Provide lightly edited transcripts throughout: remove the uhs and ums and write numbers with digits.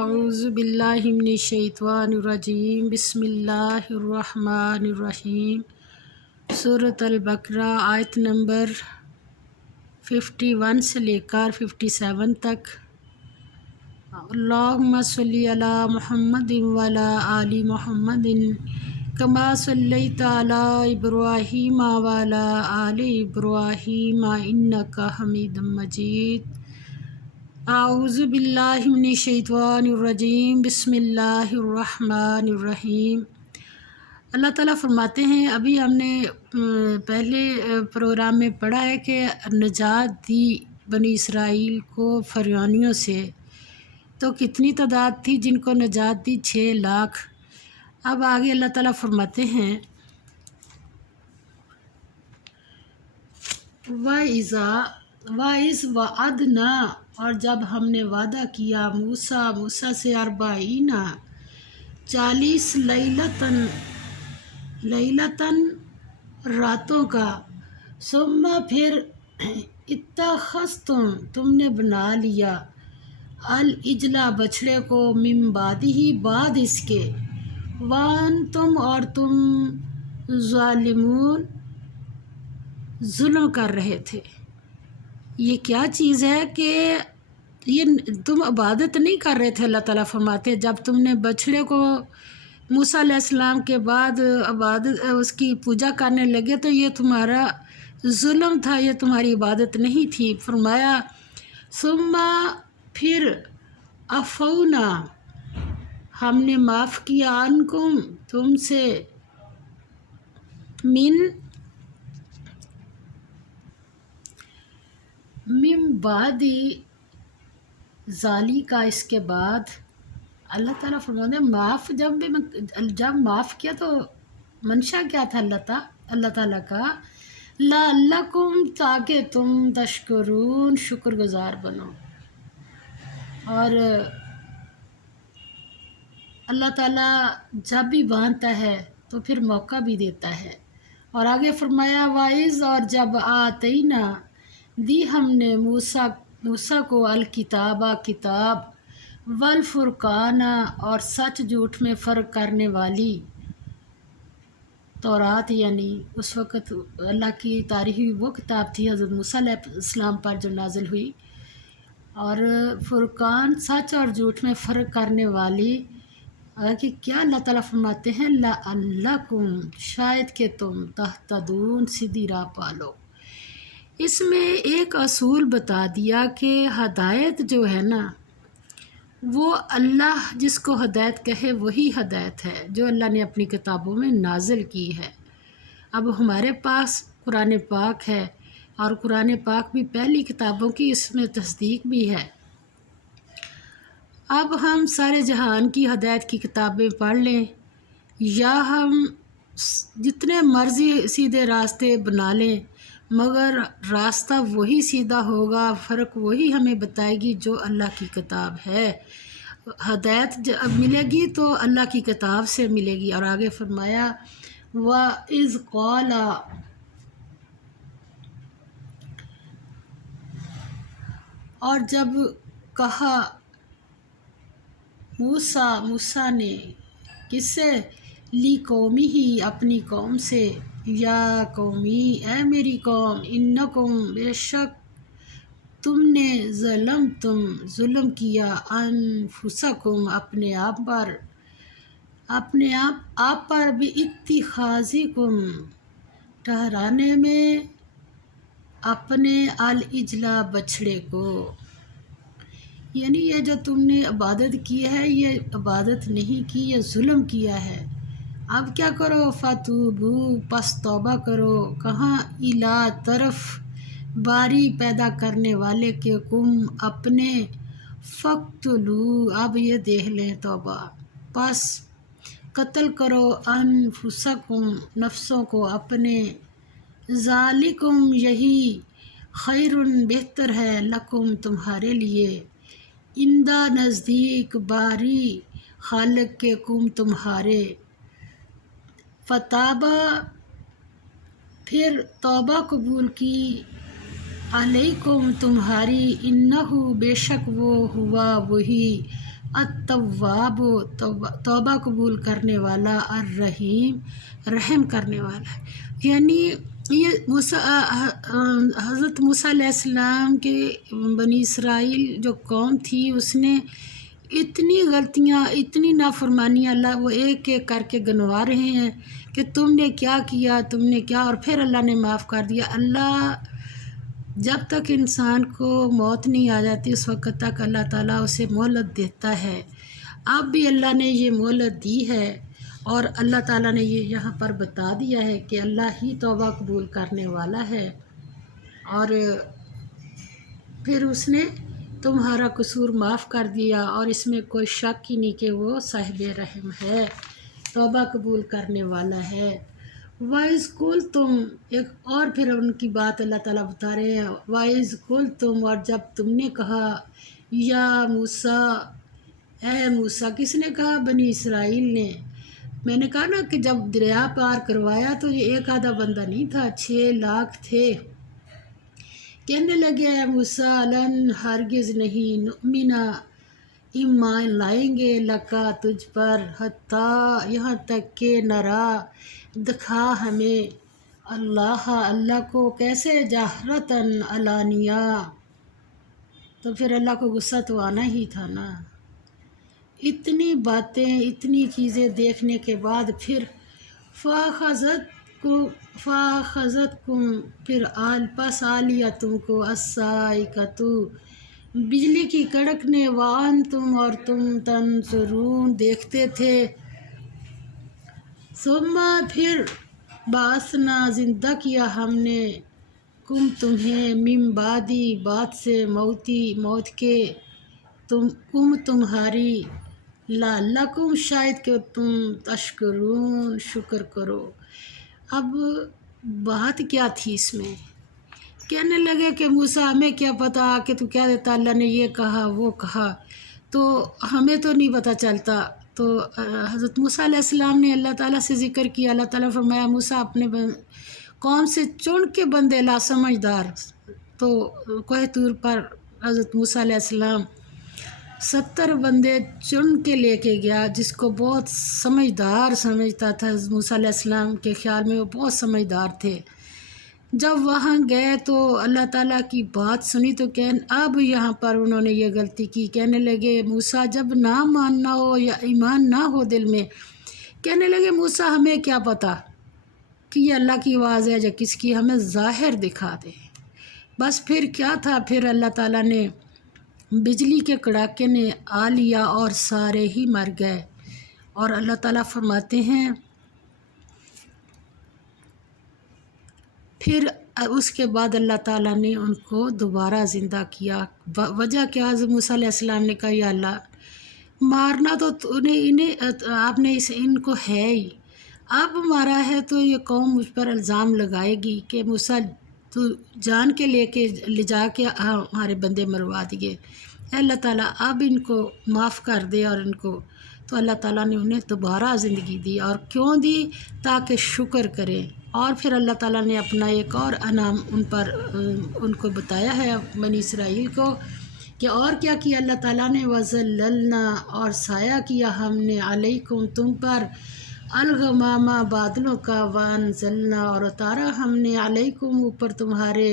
اعوذ باللہ من الشیطان الرجیم بسم اللہ الرحمن الرحیم۔ سورۃ البقرہ آیت نمبر 51 سے لے کر 57 تک۔ اللہم صلی علی محمد وعلی آل محمد کما صلیت علی ابراہیم وعلی آل ابراہیم انک حمید مجید۔ اعوذ باللہ من الشیطان الرجیم بسم اللہ الرحمن الرحیم۔ اللہ تعالیٰ فرماتے ہیں، ابھی ہم نے پہلے پروگرام میں پڑھا ہے کہ نجات دی بنی اسرائیل کو فرعونیوں سے، تو کتنی تعداد تھی جن کو نجات دی؟ 6 لاکھ۔ اب آگے اللہ تعالیٰ فرماتے ہیں وَإِذْ وَعَدْنَا، اور جب ہم نے وعدہ کیا موسیٰ سے 40 لیلتاً راتوں کا، ثم پھر اتخذتم تم نے بنا لیا العجل بچھڑے کو من بعدہ بعد اس کے، وانتم اور تم ظالمون ظلم کر رہے تھے۔ یہ کیا چیز ہے کہ یہ تم عبادت نہیں کر رہے تھے؟ اللہ تعالیٰ فرماتے جب تم نے بچھڑے کو موسیٰ علیہ السلام کے بعد عبادت اس کی پوجا کرنے لگے تو یہ تمہارا ظلم تھا، یہ تمہاری عبادت نہیں تھی۔ فرمایا ثم پھر عفونا ہم نے معاف کیا عنکم تم سے، من بعد ذالک اس کے بعد۔ اللہ تعالیٰ فرماتے ہیں معاف جب معاف کیا تو منشا کیا تھا اللہ تعالیٰ کا؟ لعلکم تاکہ تم تشکرون شکر گزار بنو۔ اور اللہ تعالیٰ جب بھی باندھتا ہے تو پھر موقع بھی دیتا ہے۔ اور آگے فرمایا وائز، اور جب آتینا دی ہم نے موسیٰ کو الکتابہ کتاب، والفرقان اور سچ جھوٹ میں فرق کرنے والی تورات، یعنی اس وقت اللہ کی تاریخی وہ کتاب تھی حضرت موسیٰ علیہ السلام پر جو نازل ہوئی، اور فرقان سچ اور جھوٹ میں فرق کرنے والی، کہ کیا اللہ تعالیٰ فرماتے ہیں لعلکم شاید کہ تم تہتدون سیدھی راہ پالو۔ اس میں ایک اصول بتا دیا کہ ہدایت جو ہے نا وہ اللہ جس کو ہدایت کہے وہی ہدایت ہے جو اللہ نے اپنی کتابوں میں نازل کی ہے۔ اب ہمارے پاس قرآن پاک ہے، اور قرآن پاک بھی پہلی کتابوں کی اس میں تصدیق بھی ہے۔ اب ہم سارے جہان کی ہدایت کی کتابیں پڑھ لیں یا ہم جتنے مرضی سیدھے راستے بنا لیں، مگر راستہ وہی سیدھا ہوگا، فرق وہی ہمیں بتائے گی جو اللہ کی کتاب ہے۔ ہدایت جب ملے گی تو اللہ کی کتاب سے ملے گی۔ اور آگے فرمایا وَإِذْ قَالَ، اور جب کہا موسیٰ نے، کس سے؟ لی قومی ہی اپنی قوم سے، یا قومی اے میری قوم، انکم بے شک تم نے ظلم کیا انفسکم اپنے آپ پر باتخاذکم ٹھہرانے میں اپنے العجل بچھڑے کو، یعنی یہ جو تم نے عبادت کی ہے یہ عبادت نہیں کی، یہ ظلم کیا ہے۔ اب کیا کرو؟ فتوبو پس توبہ کرو، کہاں؟ الا طرف باری پیدا کرنے والے کے، کم اپنے، فقتلو اب یہ دیکھ لیں توبہ، پس قتل کرو انفسکم نفسوں کو اپنے، ذالکم یہی، خیر بہتر ہے، لکم تمہارے لیے، عندہ نزدیک، باری خالق کے، کم تمہارے، فتابہ پھر توبہ قبول کی، علیکم تمہاری، انہ بے شک وہ ہوا وہی، التواب توبہ قبول کرنے والا، الرحیم رحم کرنے والا ہے۔ یعنی یہ حضرت موسیٰ علیہ السلام کے بنی اسرائیل جو قوم تھی، اس نے اتنی غلطیاں، اتنی نافرمانیاں اللہ وہ ایک ایک کر کے گنوا رہے ہیں کہ تم نے کیا کیا، تم نے کیا، اور پھر اللہ نے معاف کر دیا۔ اللہ جب تک انسان کو موت نہیں آ جاتی اس وقت تک اللہ تعالیٰ اسے مہلت دیتا ہے۔ اب بھی اللہ نے یہ مہلت دی ہے، اور اللہ تعالیٰ نے یہ یہاں پر بتا دیا ہے کہ اللہ ہی توبہ قبول کرنے والا ہے، اور پھر اس نے تمہارا قصور معاف کر دیا، اور اس میں کوئی شک ہی نہیں کہ وہ صاحب رحم ہے، توبہ قبول کرنے والا ہے۔ وائز کل تم ایک اور پھر ان کی بات اللہ تعالیٰ بتا رہے ہیں، وائز کل تم اور جب تم نے کہا، یا موسیٰ اے موسیٰ، کس نے کہا؟ بنی اسرائیل نے۔ میں نے کہا نا کہ جب دریا پار کروایا تو یہ ایک آدھا بندہ نہیں تھا، 6 لاکھ تھے۔ کہنے لگے اے موسیٰ لن ہرگز نہیں، نؤمنا ایمان لائیں گے، لکا تجھ پر، حتیٰ یہاں تک کہ نرا دکھا ہمیں، اللہ کو، کیسے؟ جہرتاً علانیہ۔ تو پھر اللہ کو غصہ تو آنا ہی تھا نا، اتنی باتیں، اتنی چیزیں دیکھنے کے بعد پھر فاخذتکم پھر پس آ لیا تم کو، الصاعقۃ بجلی کی کڑک نے، وانتم اور تم تنظرون دیکھتے تھے، ثم پھر بعثنا زندہ کیا ہم نے، تمہیں، من بعدی بعد سے، موت کے، تمہاری، لعلکم شاید کہ تم تشکرون شکر کرو۔ اب بات کیا تھی اس میں؟ کہنے لگے کہ موسیٰ ہمیں کیا پتہ کہ تو کیا دیتا، اللہ نے یہ کہا وہ کہا تو ہمیں تو نہیں پتہ چلتا۔ تو حضرت موسیٰ علیہ السلام نے اللہ تعالیٰ سے ذکر کیا، اللہ تعالیٰ فرمایا موسیٰ اپنے قوم سے چن کے بندے لا سمجھدار۔ تو کوہ طور پر حضرت موسیٰ علیہ السلام 70 بندے چن کے لے کے گیا، جس کو بہت سمجھدار سمجھتا تھا۔ حضرت موسیٰ علیہ السلام کے خیال میں وہ بہت سمجھدار تھے۔ جب وہاں گئے تو اللہ تعالیٰ کی بات سنی تو اب یہاں پر انہوں نے یہ غلطی کی، کہنے لگے موسیٰ جب نہ ماننا ہو یا ایمان نہ ہو دل میں، کہنے لگے موسیٰ ہمیں کیا پتہ کہ یہ اللہ کی آواز ہے یا کس کی، ہمیں ظاہر دکھا دے۔ بس پھر کیا تھا، پھر اللہ تعالیٰ نے بجلی کے کڑاکے نے آ لیا اور سارے ہی مر گئے۔ اور اللہ تعالیٰ فرماتے ہیں پھر اس کے بعد اللہ تعالیٰ نے ان کو دوبارہ زندہ کیا۔ وجہ کیا؟ حضرت موسیٰ علیہ السلام نے کہا یا اللہ مارنا تو آپ نے ان کو ہے ہی، اب مارا ہے تو یہ قوم مجھ پر الزام لگائے گی کہ موسیٰ تو جان کے لے جا کے ہمارے بندے مروا دیے، اے اللہ تعالیٰ اب ان کو معاف کر دے۔ اور ان کو تو اللہ تعالیٰ نے انہیں دوبارہ زندگی دی، اور کیوں دی؟ تاکہ شکر کریں۔ اور پھر اللہ تعالیٰ نے اپنا ایک اور انعام ان کو بتایا ہے بنی اسرائیل کو کہ اور کیا کیا اللہ تعالیٰ نے، وَظَلَّلْنَا اور سایہ کیا ہم نے، علیکم تم پر، الغمامہ بادلوں کا، وَأَنزَلْنَا اور اتارا ہم نے، علیکم اوپر تمہارے،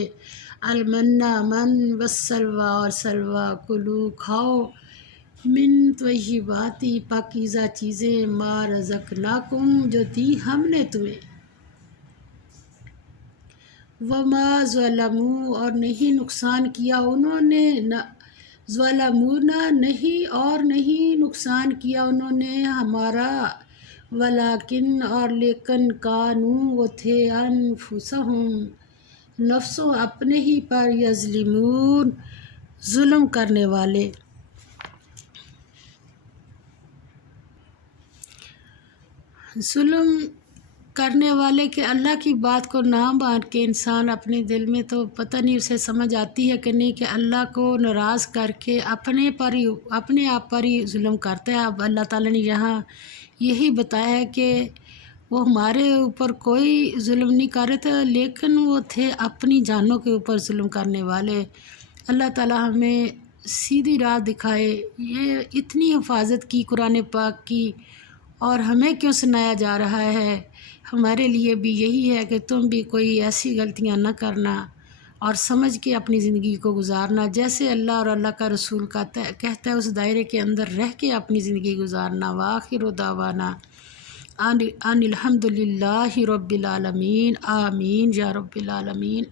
المنّا من والسلویٰ اور سلویٰ، کلو کھاؤ، من طیبات پاکیزہ چیزیں، ما رزقناکم جو دی ہم نے تمہیں، وما ظلموا اور نہیں نقصان کیا انہوں نے، ظلمونا نہیں اور نہیں نقصان کیا انہوں نے ہمارا، ولیکن اور لیکن، کانوا وہ تھے، انفسہم نفسوں اپنے ہی پر، یظلمون ظلم کرنے والے۔ ظلم کرنے والے کہ اللہ کی بات کو نہ مان کے انسان اپنے دل میں تو پتہ نہیں اسے سمجھ آتی ہے کہ نہیں کہ اللہ کو ناراض کر کے اپنے آپ پر ہی ظلم کرتا ہے۔ اب اللہ تعالیٰ نے یہاں یہی بتایا ہے کہ وہ ہمارے اوپر کوئی ظلم نہیں کر رہے تھے، لیکن وہ تھے اپنی جانوں کے اوپر ظلم کرنے والے۔ اللہ تعالیٰ ہمیں سیدھی راہ دکھائے، یہ اتنی حفاظت کی قرآن پاک کی، اور ہمیں کیوں سنایا جا رہا ہے؟ ہمارے لیے بھی یہی ہے کہ تم بھی کوئی ایسی غلطیاں نہ کرنا اور سمجھ کے اپنی زندگی کو گزارنا، جیسے اللہ اور اللہ کا رسول کہتا ہے اس دائرے کے اندر رہ کے اپنی زندگی گزارنا۔ وآخر دعوانا ان الحمد للہ رب العالمین، آمین یا رب العالمین۔